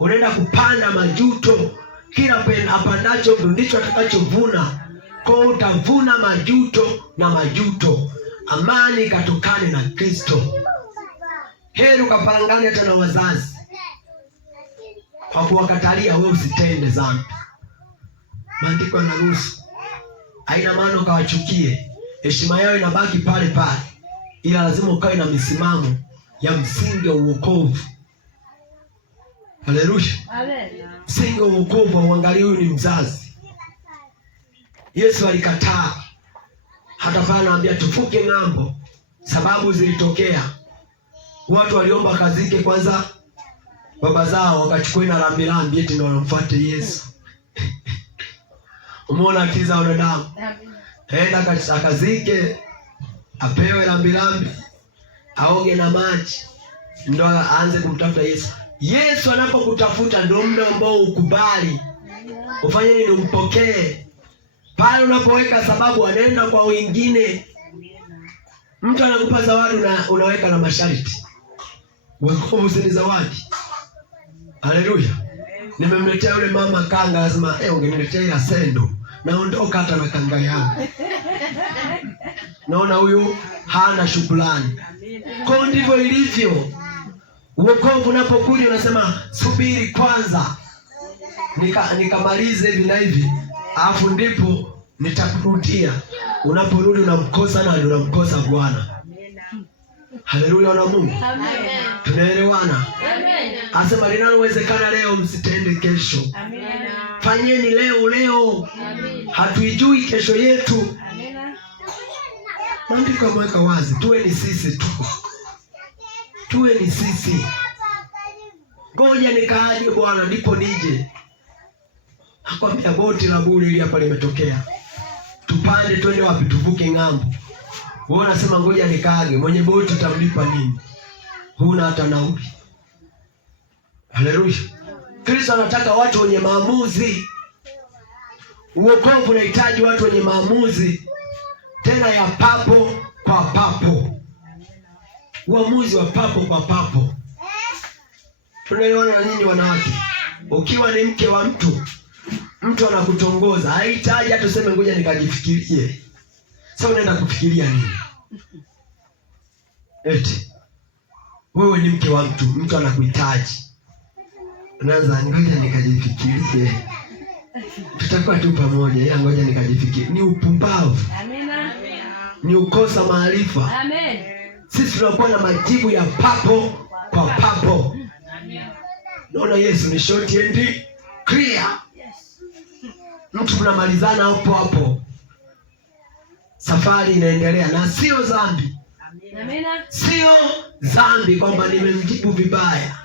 Unaenda kupanda majuto. Kila apandacho ndicho atakachovuna. Kwa utavuna majuto na majuto. Amani katokane na Kristo. Heri ukapangane hata na wazazi kwa kuwakatalia wewe usitende dhambi. Maandiko yanaruhusu. Haina maana ukawachukie. Heshima yao inabaki pale pale. Ila lazima ukae na misimamo ya msingi wa uokovu. Haleluya. Amen. Msingi wa uokovu, uangalie huyu ni mzazi. Yesu alikataa. Hata pale anaambia tufuke ng'ambo. Sababu zilitokea. Watu waliomba kazike kwanza baba zao, wakachukua na rambirambi eti ndio wamfuate Yesu. Umeona akili za wanadamu? Aenda akazike, apewe rambirambi, aoge na maji, ndio aanze kumtafuta Yesu. Yesu anapokutafuta ndio muda ambao ukubali. Ufanye nini? Umpokee. Pale unapoweka sababu anaenda kwa wengine. Mtu anakupa zawadi na unaweka na masharti. Wokovu si zawadi. Haleluya. Nimemletea yule mama kanga, lazima ungeniletea ila sendo. Naondoka hata na kanga yangu. Naona huyu hana shukrani. Kwa ndivyo ilivyo. Wokovu unapokuja unasema subiri kwanza. Nikamalize hivi na hivi. Alafu ndipo nitakurudia. Unaporudi unamkosa na unamkosa Bwana. Haleluya na Mungu. Amen. Tunaelewana? Amen. Asema linalowezekana leo msitende kesho. Amen. Fanyeni leo. Amen. Hatuijui kesho yetu. Amen. Maandiko yameweka wazi, tuwe ni sisi tu. Tuwe ni sisi. Ngoja nikaaje Bwana ndipo nije. Hakwambia boti la bure ili hapa limetokea. Tupande twende wapi? Tuvuke ng'ambo. Wewe unasema ngoja nikaage, mwenye boti utamlipa nini? huna hata nauli. Haleluya. Kristo anataka watu wenye maamuzi. Uokovu unahitaji watu wenye maamuzi, tena ya papo kwa papo. Uamuzi wa papo kwa papo. Tunaelewana na nyinyi wanawake? Ukiwa ni mke wa mtu anakutongoza, haihitaji hata useme ngoja nikajifikirie. Sasa unaenda kufikiria nini? Eti wewe ni mke wa mtu anakuhitaji, unaanza ngoja nikajifikirie, tutakuwa tu pamoja, ila ngoja nikajifikirie. Ni upumbavu. Amina. Ni ukosa maarifa. Amen. Sisi tunakuwa na majibu ya papo kwa papo. Amen. Naona Yesu ni short and clear. Yes. Mtu mnamalizana hapo hapo, safari inaendelea, na sio dhambi. Amina. Sio dhambi kwamba nimemjibu vibaya.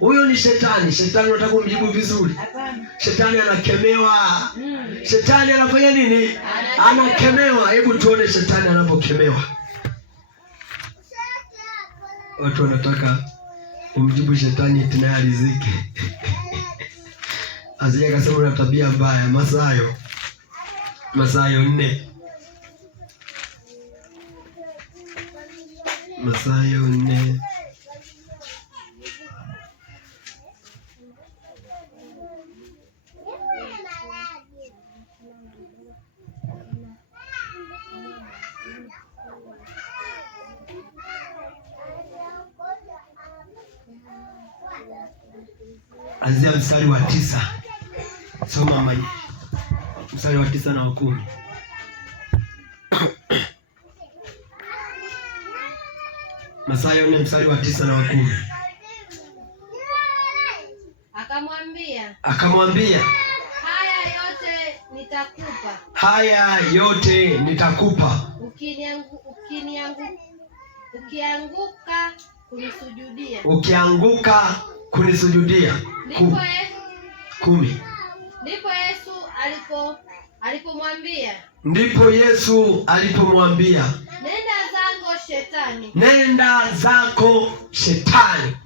Huyo ni shetani. Shetani anataka kumjibu vizuri. Shetani anakemewa. Shetani anafanya nini? Anakemewa. Hebu tuone shetani anapokemewa. Watu wanataka kumjibu shetani tena alizike. Azia akasema una tabia mbaya. Mathayo 4. Mathayo 4. Anzia mstari wa 9. Soma maji. Mstari wa 9 na wa 10. Mathayo 4 mstari wa 9 na wa 10. Akamwambia, haya yote nitakupa. Ukianguka kunisujudia. 10. Ndipo Yesu alipomwambia, nenda zako shetani,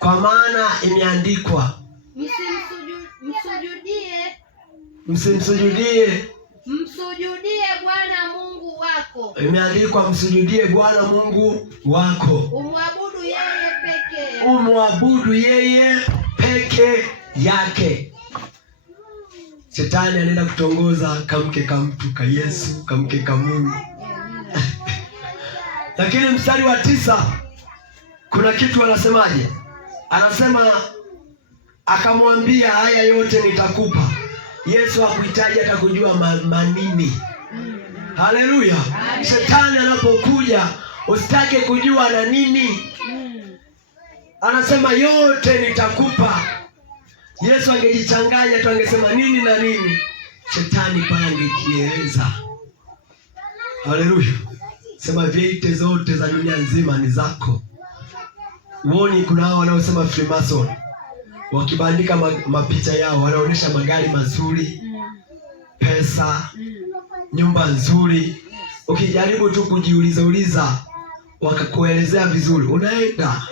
kwa maana imeandikwa, msujudie Bwana Mungu wako. Imeandikwa msujudie Bwana Mungu wako, umwabudu yeye peke yake. Shetani anaenda kutongoza kamke ka mtu ka Yesu, kamke ka Mungu. Lakini mstari wa 9 kuna kitu anasemaje? Anasema akamwambia, haya yote nitakupa. Yesu hakuhitaji hata kujua manini. Haleluya. Shetani anapokuja usitake kujua na nini. Anasema yote nitakupa. Yesu angejichanganya tu, angesema nini na nini, shetani pale angejieleza. Haleluya. Sema vyote zote za dunia nzima ni zako. Uoni kuna hao wanaosema Freemason, wakibandika mapicha yao, wanaonesha magari mazuri, pesa, nyumba nzuri. Ukijaribu tu kujiuliza wakakuelezea vizuri, unaenda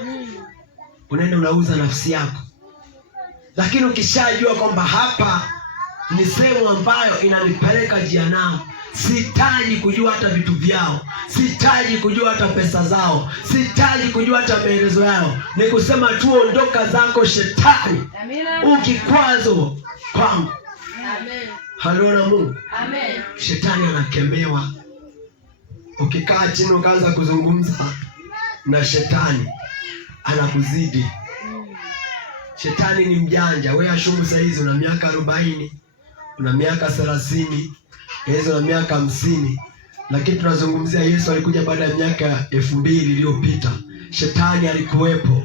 unauza nafsi yako. Lakini ukishajua kwamba hapa ni sehemu ambayo inanipeleka jehanamu, sihitaji kujua hata vitu vyao, sihitaji kujua hata pesa zao, sihitaji kujua hata maelezo yao, ni kusema tu ondoka zako shetani. Amina. Ukikwazo kwangu. Amen. Haleluya Mungu. Amen. Shetani anakemewa. Ukikaa chini ukaanza kuzungumza na shetani, anakuzidi. Shetani ni mjanja. Wewe ashumu saa hizi una miaka 40, una miaka 30, Yesu ana miaka 50. Lakini tunazungumzia Yesu alikuja baada ya miaka 2000 iliyopita. Shetani alikuwepo.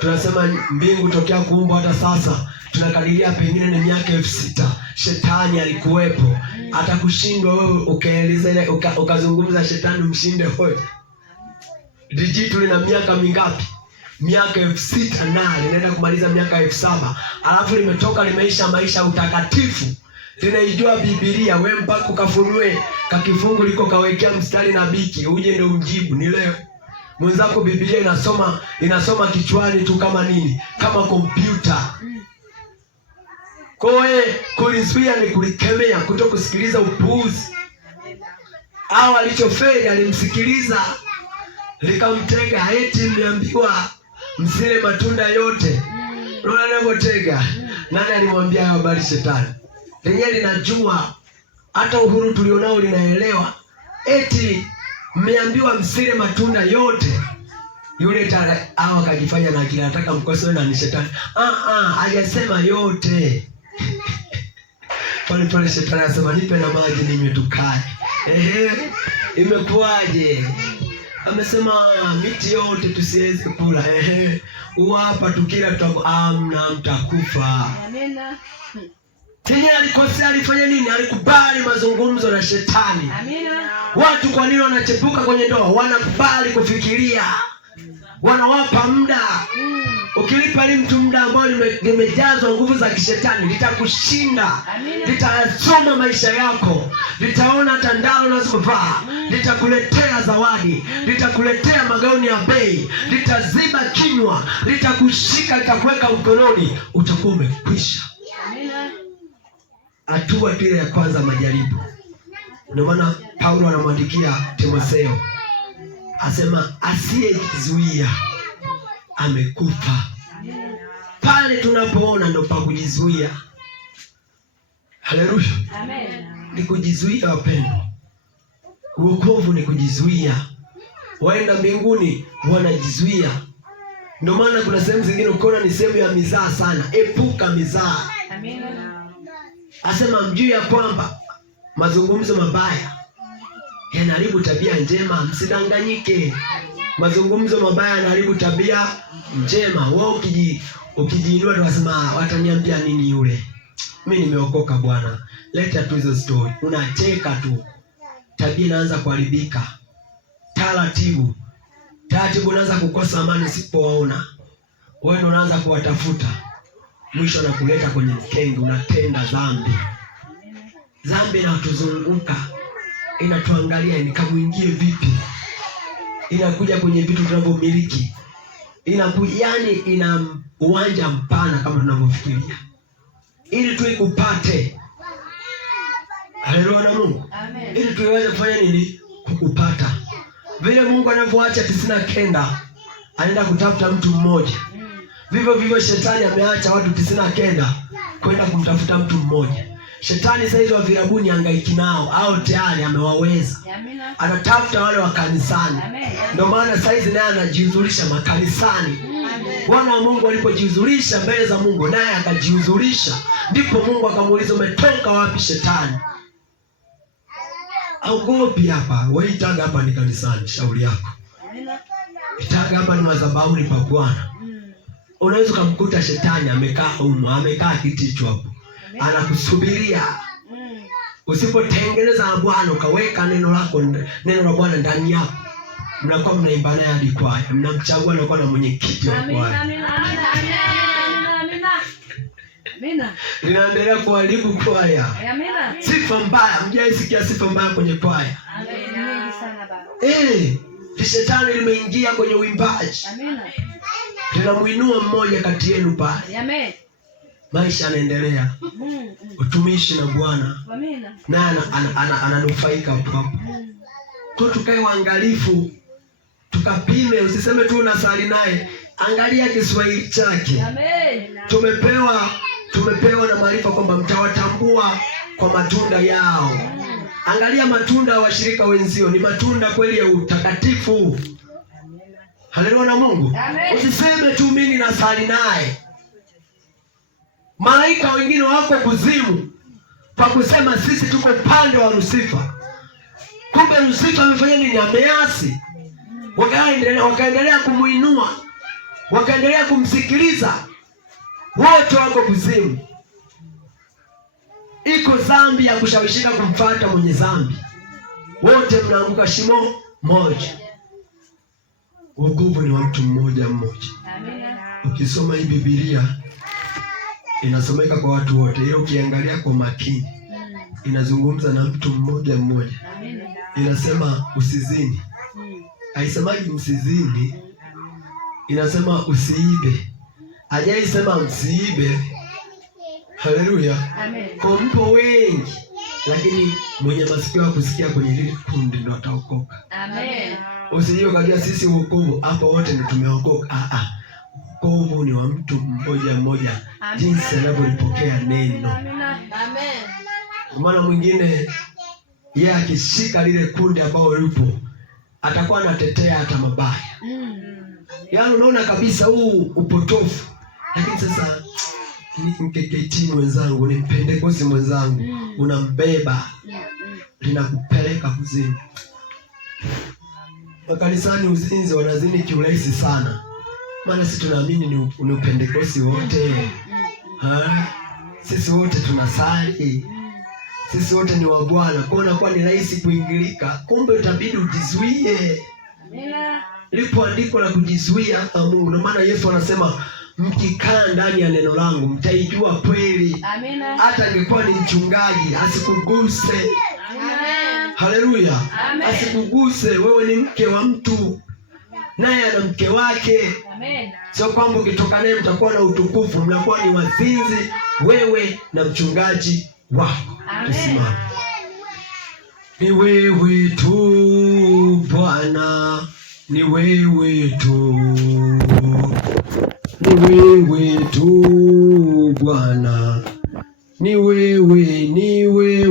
Tunasema mbingu tokea kuumbwa hata sasa tunakadiria pengine ni miaka 6000. Shetani alikuwepo. Atakushindwa wewe ukaeleza ukazungumza shetani mshinde hoja. Dijitu lina miaka mingapi? Miaka 6000 na linaenda kumaliza miaka 7000. Alafu limetoka limeisha maisha utakatifu. Linaijua Biblia, wewe mpaka ukafunue kakifungu liko kawekea mstari na biki, uje ndio umjibu. Ni leo Mwenzako Biblia inasoma kichwani tu kama nini? Kama kompyuta. Kwa hiyo kulizuia ni kulikemea, kutokusikiliza upuuzi. Au alichofeli alimsikiliza likamtega, eti mliambiwa msile matunda yote. Unaona anapotega. Nani alimwambia habari Shetani? Lenyewe linajua, hata uhuru tulionao linaelewa. Eti mmeambiwa msile matunda yote. Yule hao akajifanya na akili anataka mkosoe na ni Shetani. Aliyasema yote. Pale Shetani anasema nipe na maji ninywe tukae. Imekuwaje? Amesema miti yote tusiweze kula. Hapa tukila mtakufa. Amina. Tena alikosea, alifanya nini? Alikubali mazungumzo na Shetani. Amina. Watu kwa nini wanachepuka kwenye ndoa? Wanakubali kufikiria. Wanawapa muda. Ukilipa ni mtu muda ambao limejazwa nguvu za kishetani, litakushinda. Litasoma maisha yako. Litaona hata ndalo unazovaa. Litakuletea zawadi. Litakuletea magauni ya bei. Litaziba kinywa. Litakushika, litakuweka mkononi. Utakuwa umekwisha. Hatua ile ya kwanza, majaribu. Ndio maana Paulo anamwandikia Timotheo, asema asiyejizuia amekufa. Pale tunapoona ndo pa kujizuia. Haleluya. Amen. Ni kujizuia wapendwa. Wokovu ni kujizuia. Waenda mbinguni wanajizuia. Ndio maana kuna sehemu zingine ukiona ni sehemu ya mizaa sana, epuka mizaa. Amen. Asema mjui ya kwamba mazungumzo mabaya yanaharibu tabia njema, msidanganyike. Mazungumzo mabaya yanaharibu tabia njema. Wewe ukijiinua tunasema wataniambia nini yule? Mimi nimeokoka bwana. Leta tu hizo story. Unacheka tu. Tabia inaanza kuharibika. Taratibu unaanza kukosa amani usipowaona. Wewe unaanza kuwatafuta. Mwisho anakuleta kwenye mkenge, unatenda dhambi. Dhambi inatuzunguka. Inatuangalia nikamuingie vipi? Inakuja kwenye vitu tunavyomiliki. Ina uwanja mpana kama tunavyofikiria. Ili tu ikupate. Haleluya na Mungu. Amen. Ili tuweze kufanya nini? Kukupata. Vile Mungu anavyoacha 99 anaenda kutafuta mtu mmoja. Vivyo Shetani ameacha watu 99 kwenda kumtafuta mtu mmoja. Shetani saizi wa virabuni hangaiki nao, au tayari amewaweza. Anatafuta wale wa kanisani. Ndio maana saizi naye anajihuzurisha makanisani. Wana wa Mungu walipojihuzurisha mbele za Mungu, naye akajihuzurisha. Ndipo Mungu akamuuliza, umetoka wapi Shetani? Augopi hapa, wewe itaga hapa ni kanisani, shauri yako. Itaga hapa ni madhabahuni pa Bwana. Unaweza kumkuta Shetani amekaa kiti hicho hapo. Anakusubiria. Usipotengeneza na Bwana ukaweka neno la Bwana ndani yako, mnakuwa mnaimba naye hadi kwaya. Mnamchagua na kuwa na mwenyekiti wa kwaya. Amina. Linaendelea kuharibu kwaya. Amina. Sifa mbaya, mjaisikia sifa mbaya kwenye kwaya. Amina sana baba. Shetani limeingia kwenye uimbaji. Amina. Tunamuinua mmoja kati yenu pale. Amen. Maisha yanaendelea. Utumishi na Bwana. Amina. Na ananufaika hapo. Tukae waangalifu. Tukapime, usiseme tu unasali naye. Angalia Kiswahili chake. Amen. Tumepewa na maarifa kwamba mtawatambua kwa matunda yao. Angalia matunda ya washirika wenzio, ni matunda kweli ya utakatifu. Haleluya na Mungu. Amen. Usiseme tu mimi nasali naye. Malaika wengine wako kuzimu kwa kusema sisi tuko upande wa Lusifa. Kumbe Lusifa amefanya nini? Ameasi. Wakaendelea kumuinua. Wakaendelea kumsikiliza. Wote wako kuzimu. Iko dhambi ya kushawishika kumfuata mwenye dhambi. Wote mnaanguka shimo moja. Wokovu ni wa mtu mmoja mmoja. Amina. Ukisoma hii Biblia inasomeka kwa watu wote. Ile ukiangalia kwa makini inazungumza na mtu mmoja mmoja. Amina. Inasema usizini. Haisemaji msizini, inasema usiibe. Hajaisema msiibe. Haleluya. Amen. Kwa mpo wengi, lakini mwenye masikio ya kusikia kwenye lile kundi ndo ataokoka. Amen. Usijue kajua sisi wokovu hapo wote ndio tumeokoka. Wokovu ni wa mtu mmoja mmoja, jinsi anavyolipokea neno. Amen. Maana mwingine yeye akishika lile kundi ambao yupo atakuwa anatetea hata mabaya. Yaani unaona kabisa huu upotofu. Lakini sasa ni mkeketi mwenzangu, ni Pentekoste mwenzangu, unambeba linakupeleka kuzimu. Makanisani uzinzi wanazini kiurahisi sana. Maana sisi tunaamini ni Pentekoste wote. Sisi wote tunasali. Sisi wote ni wa Bwana. Kwa hiyo ni rahisi kuingilika. Kumbe utabidi ujizuie. Lipo andiko la kujizuia hapa Mungu. Ndio maana Yesu anasema mkikaa ndani ya neno langu mtaijua kweli. Hata angekuwa ni mchungaji asikuguse. Haleluya. Asikuguse. Wewe ni mke wa mtu, naye ana mke wake. Sio kwamba ukitoka naye mtakuwa na utukufu, mnakuwa ni wazinzi wewe na mchungaji wako. Tusimame. Ni wewe tu Bwana, ni wewe tu, ni wewe tu Bwana, ni wewe, ni wewe.